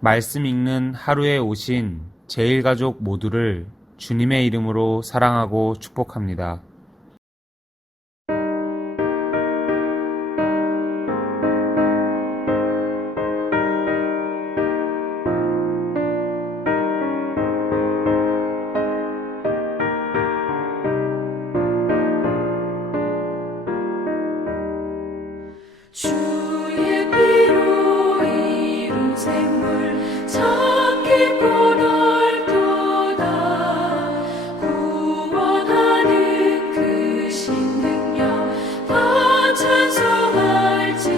말씀 읽는 하루에 오신 제일가족 모두를 주님의 이름으로 사랑하고 축복합니다. 주의 피로 이룬 샘물 참 깊고 넓도다. 구원하는 그 신능력 다 찬송할지라.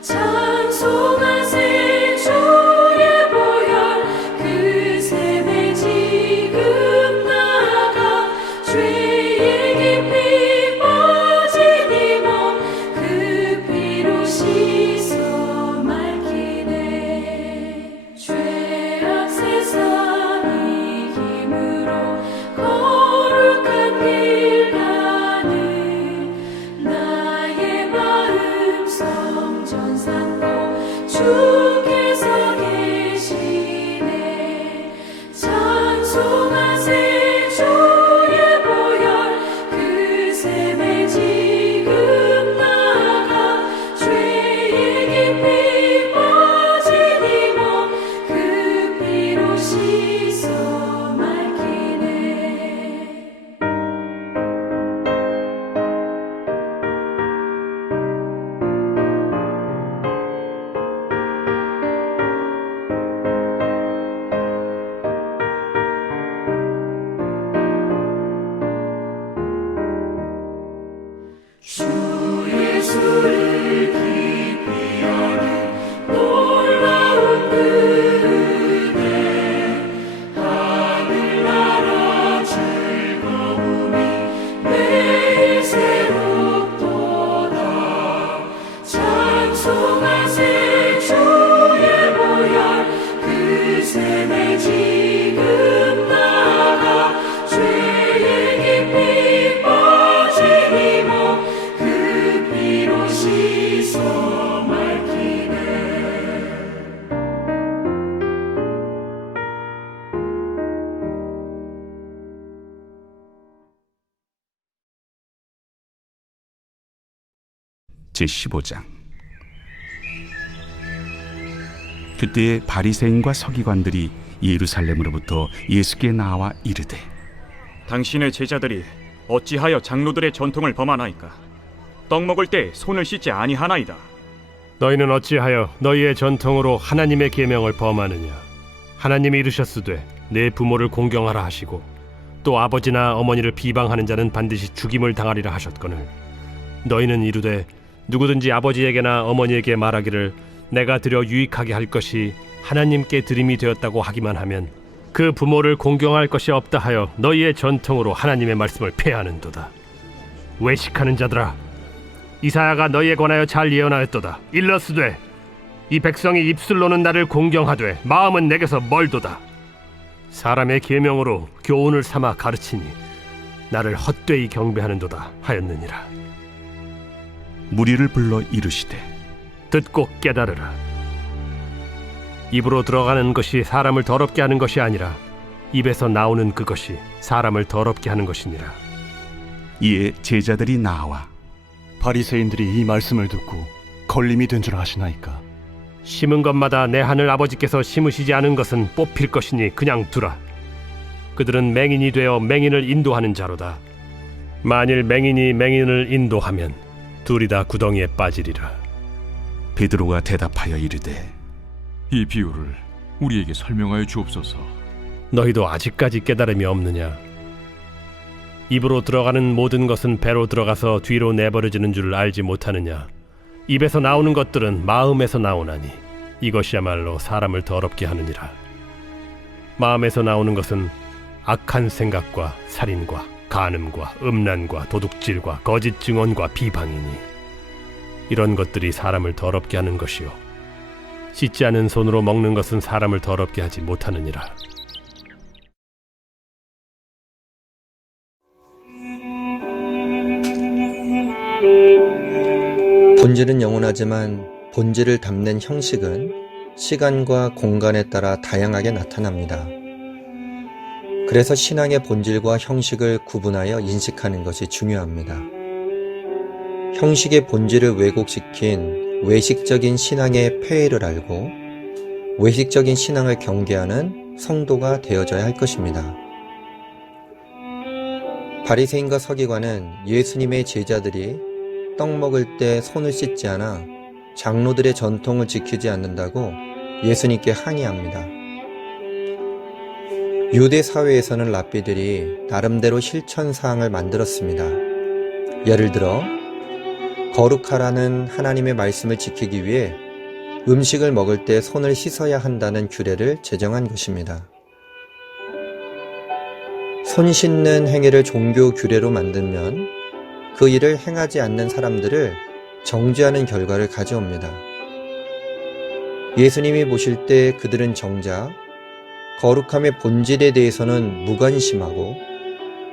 찬송하세 주의 보혈 그 샘에 지금 나가 죄의 깊이 빠진 이 몸 그 피로 씻어 맑히네. 죄악 세상 이김으로 거룩한 길 가는 나의 마음 성전 삼고 주께서 계시네. 찬송하세 주의 보혈 그 샘에 지금 나가 죄의 깊이 빠진 이 몸 그 피로 씻어 맑히네. 주 예수를 깊이 아는 놀라운 그 은혜, 하늘나라 즐거움이 매일 새롭도다. 찬송하세 주의 보혈 그 샘에 지금 나가 죄의 깊이 빠진 이 몸 그 피로 씻어 맑히네. 제15장. 그때에 바리새인과 서기관들이 예루살렘으로부터 예수께 나와 이르되, 당신의 제자들이 어찌하여 장로들의 전통을 범하나이까? 떡 먹을 때 손을 씻지 아니하나이다. 너희는 어찌하여 너희의 전통으로 하나님의 계명을 범하느냐? 하나님이 이르셨으되 내 부모를 공경하라 하시고 또 아버지나 어머니를 비방하는 자는 반드시 죽임을 당하리라 하셨거늘 너희는 이르되 누구든지 아버지에게나 어머니에게 말하기를 내가 드려 유익하게 할 것이 하나님께 드림이 되었다고 하기만 하면 그 부모를 공경할 것이 없다 하여 너희의 전통으로 하나님의 말씀을 폐하는도다. 외식하는 자들아, 이사야가 너희에 관하여 잘 예언하였도다. 일러스되 이 백성이 입술로는 나를 공경하되 마음은 내게서 멀도다. 사람의 계명으로 교훈을 삼아 가르치니 나를 헛되이 경배하는도다 하였느니라. 무리를 불러 이르시되, 듣고 깨달으라. 입으로 들어가는 것이 사람을 더럽게 하는 것이 아니라 입에서 나오는 그것이 사람을 더럽게 하는 것이니라. 이에 제자들이 나와 바리새인들이 이 말씀을 듣고 걸림이 된 줄 아시나이까? 심은 것마다 내 하늘 아버지께서 심으시지 않은 것은 뽑힐 것이니 그냥 두라. 그들은 맹인이 되어 맹인을 인도하는 자로다. 만일 맹인이 맹인을 인도하면 둘이 다 구덩이에 빠지리라. 베드로가 대답하여 이르되, 이 비유를 우리에게 설명하여 주옵소서. 너희도 아직까지 깨달음이 없느냐? 입으로 들어가는 모든 것은 배로 들어가서 뒤로 내버려지는 줄 알지 못하느냐? 입에서 나오는 것들은 마음에서 나오나니 이것이야말로 사람을 더럽게 하느니라. 마음에서 나오는 것은 악한 생각과 살인과 간음과 음란과 도둑질과 거짓 증언과 비방이니 이런 것들이 사람을 더럽게 하는 것이요 씻지 않은 손으로 먹는 것은 사람을 더럽게 하지 못하느니라. 본질은 영원하지만 본질을 담는 형식은 시간과 공간에 따라 다양하게 나타납니다. 그래서 신앙의 본질과 형식을 구분하여 인식하는 것이 중요합니다. 형식의 본질을 왜곡시킨 외식적인 신앙의 폐해를 알고 외식적인 신앙을 경계하는 성도가 되어져야 할 것입니다. 바리새인과 서기관은 예수님의 제자들이 떡 먹을 때 손을 씻지 않아 장로들의 전통을 지키지 않는다고 예수님께 항의합니다. 유대 사회에서는 랍비들이 나름대로 실천사항을 만들었습니다. 예를 들어 거룩하라는 하나님의 말씀을 지키기 위해 음식을 먹을 때 손을 씻어야 한다는 규례를 제정한 것입니다. 손 씻는 행위를 종교 규례로 만들면 그 일을 행하지 않는 사람들을 정죄하는 결과를 가져옵니다. 예수님이 보실 때 그들은 정작 거룩함의 본질에 대해서는 무관심하고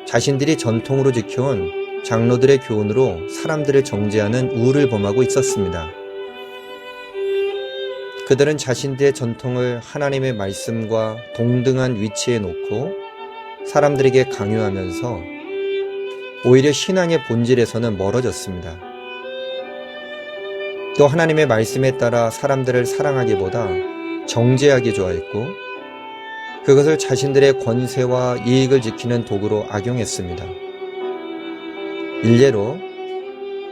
자신들이 전통으로 지켜온 장로들의 교훈으로 사람들을 정죄하는 우를 범하고 있었습니다. 그들은 자신들의 전통을 하나님의 말씀과 동등한 위치에 놓고 사람들에게 강요하면서 오히려 신앙의 본질에서는 멀어졌습니다. 또 하나님의 말씀에 따라 사람들을 사랑하기보다 정죄하기 좋아했고 그것을 자신들의 권세와 이익을 지키는 도구로 악용했습니다. 일례로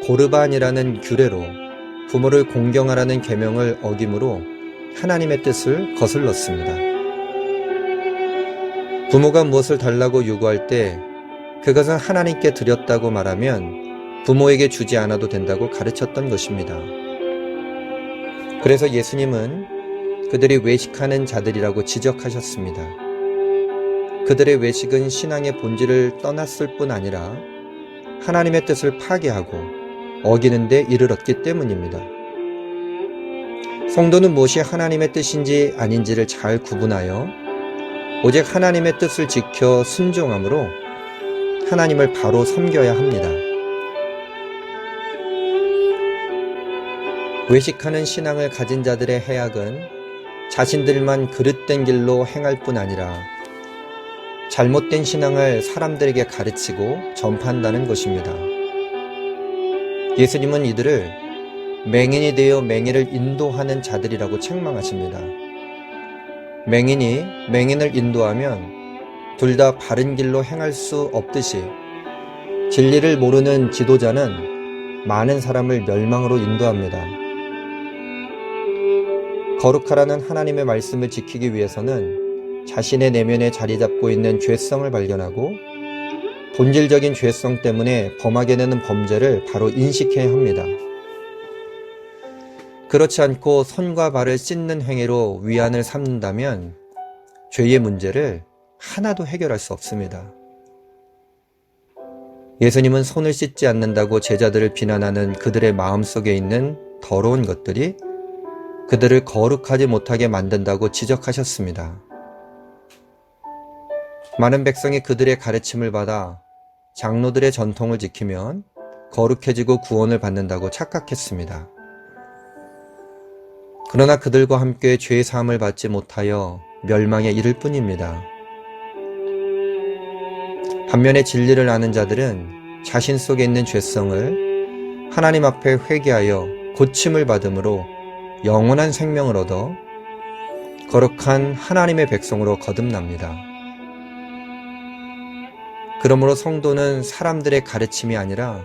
고르반이라는 규례로 부모를 공경하라는 계명을 어김으로 하나님의 뜻을 거슬렀습니다. 부모가 무엇을 달라고 요구할 때 그것은 하나님께 드렸다고 말하면 부모에게 주지 않아도 된다고 가르쳤던 것입니다. 그래서 예수님은 그들이 외식하는 자들이라고 지적하셨습니다. 그들의 외식은 신앙의 본질을 떠났을 뿐 아니라 하나님의 뜻을 파괴하고 어기는 데 이르렀기 때문입니다. 성도는 무엇이 하나님의 뜻인지 아닌지를 잘 구분하여 오직 하나님의 뜻을 지켜 순종함으로 하나님을 바로 섬겨야 합니다. 외식하는 신앙을 가진 자들의 해악은 자신들만 그릇된 길로 행할 뿐 아니라 잘못된 신앙을 사람들에게 가르치고 전파한다는 것입니다. 예수님은 이들을 맹인이 되어 맹인을 인도하는 자들이라고 책망하십니다. 맹인이 맹인을 인도하면 둘 다 바른 길로 행할 수 없듯이 진리를 모르는 지도자는 많은 사람을 멸망으로 인도합니다. 거룩하라는 하나님의 말씀을 지키기 위해서는 자신의 내면에 자리 잡고 있는 죄성을 발견하고 본질적인 죄성 때문에 범하게 되는 범죄를 바로 인식해야 합니다. 그렇지 않고 손과 발을 씻는 행위로 위안을 삼는다면 죄의 문제를 하나도 해결할 수 없습니다. 예수님은 손을 씻지 않는다고 제자들을 비난하는 그들의 마음속에 있는 더러운 것들이 그들을 거룩하지 못하게 만든다고 지적하셨습니다. 많은 백성이 그들의 가르침을 받아 장로들의 전통을 지키면 거룩해지고 구원을 받는다고 착각했습니다. 그러나 그들과 함께 죄 사함을 받지 못하여 멸망에 이를 뿐입니다. 반면에 진리를 아는 자들은 자신 속에 있는 죄성을 하나님 앞에 회개하여 고침을 받음으로 영원한 생명을 얻어 거룩한 하나님의 백성으로 거듭납니다. 그러므로 성도는 사람들의 가르침이 아니라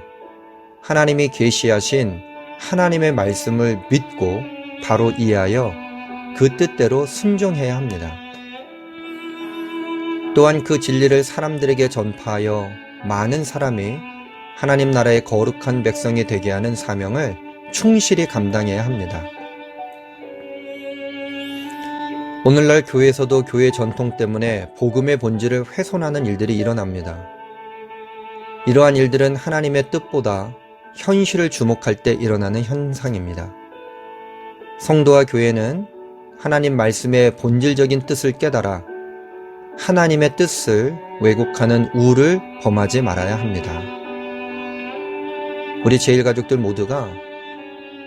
하나님이 계시하신 하나님의 말씀을 믿고 바로 이해하여 그 뜻대로 순종해야 합니다. 또한 그 진리를 사람들에게 전파하여 많은 사람이 하나님 나라의 거룩한 백성이 되게 하는 사명을 충실히 감당해야 합니다. 오늘날 교회에서도 교회 전통 때문에 복음의 본질을 훼손하는 일들이 일어납니다. 이러한 일들은 하나님의 뜻보다 현실을 주목할 때 일어나는 현상입니다. 성도와 교회는 하나님 말씀의 본질적인 뜻을 깨달아 하나님의 뜻을 왜곡하는 우를 범하지 말아야 합니다. 우리 제일가족들 모두가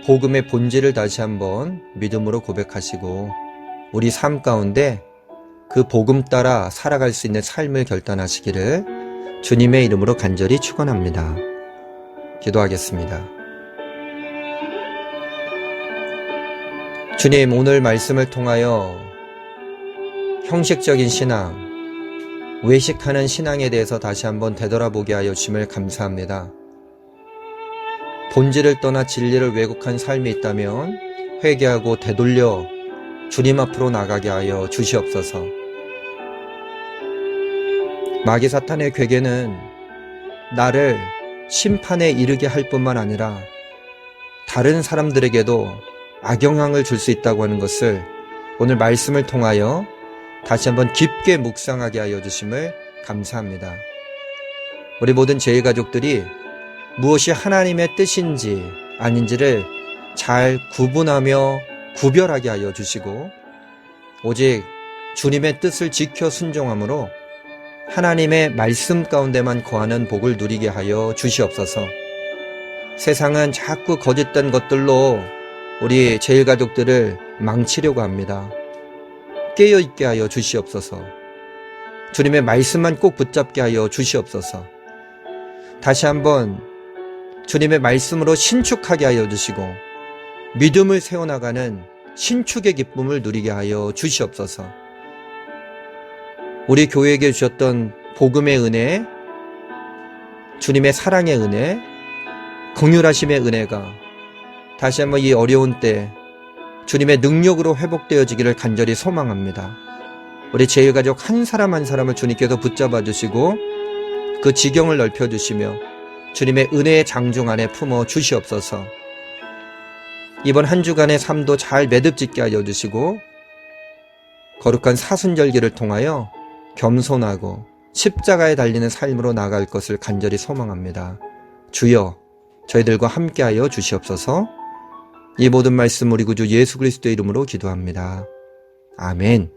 복음의 본질을 다시 한번 믿음으로 고백하시고 우리 삶 가운데 그 복음 따라 살아갈 수 있는 삶을 결단하시기를 주님의 이름으로 간절히 축원합니다. 기도하겠습니다. 주님, 오늘 말씀을 통하여 형식적인 신앙, 외식하는 신앙에 대해서 다시 한번 되돌아보게 하여 주심을 감사합니다. 본질을 떠나 진리를 왜곡한 삶이 있다면 회개하고 되돌려 주님 앞으로 나가게 하여 주시옵소서. 마귀 사탄의 괴계는 나를 심판에 이르게 할 뿐만 아니라 다른 사람들에게도 악영향을 줄 수 있다고 하는 것을 오늘 말씀을 통하여 다시 한번 깊게 묵상하게 하여 주심을 감사합니다. 우리 모든 제일가족들이 무엇이 하나님의 뜻인지 아닌지를 잘 구분하며 구별하게 하여 주시고 오직 주님의 뜻을 지켜 순종함으로 하나님의 말씀 가운데만 거하는 복을 누리게 하여 주시옵소서. 세상은 자꾸 거짓된 것들로 우리 제일가족들을 망치려고 합니다. 깨어있게 하여 주시옵소서. 주님의 말씀만 꼭 붙잡게 하여 주시옵소서. 다시 한번 주님의 말씀으로 신축하게 하여 주시고 믿음을 세워나가는 신축의 기쁨을 누리게 하여 주시옵소서. 우리 교회에게 주셨던 복음의 은혜, 주님의 사랑의 은혜, 긍휼하심의 은혜가 다시 한번 이 어려운 때 주님의 능력으로 회복되어지기를 간절히 소망합니다. 우리 제일가족 한 사람 한 사람을 주님께서 붙잡아 주시고 그 지경을 넓혀 주시며 주님의 은혜의 장중 안에 품어 주시옵소서. 이번 한 주간의 삶도 잘 매듭짓게 하여 주시고 거룩한 사순절기를 통하여 겸손하고 십자가에 달리는 삶으로 나아갈 것을 간절히 소망합니다. 주여, 저희들과 함께하여 주시옵소서. 이 모든 말씀 우리 구주 예수 그리스도의 이름으로 기도합니다. 아멘.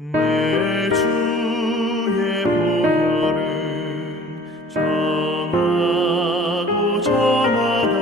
내 주의 보혈은 정하고 정하다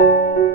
있습니다.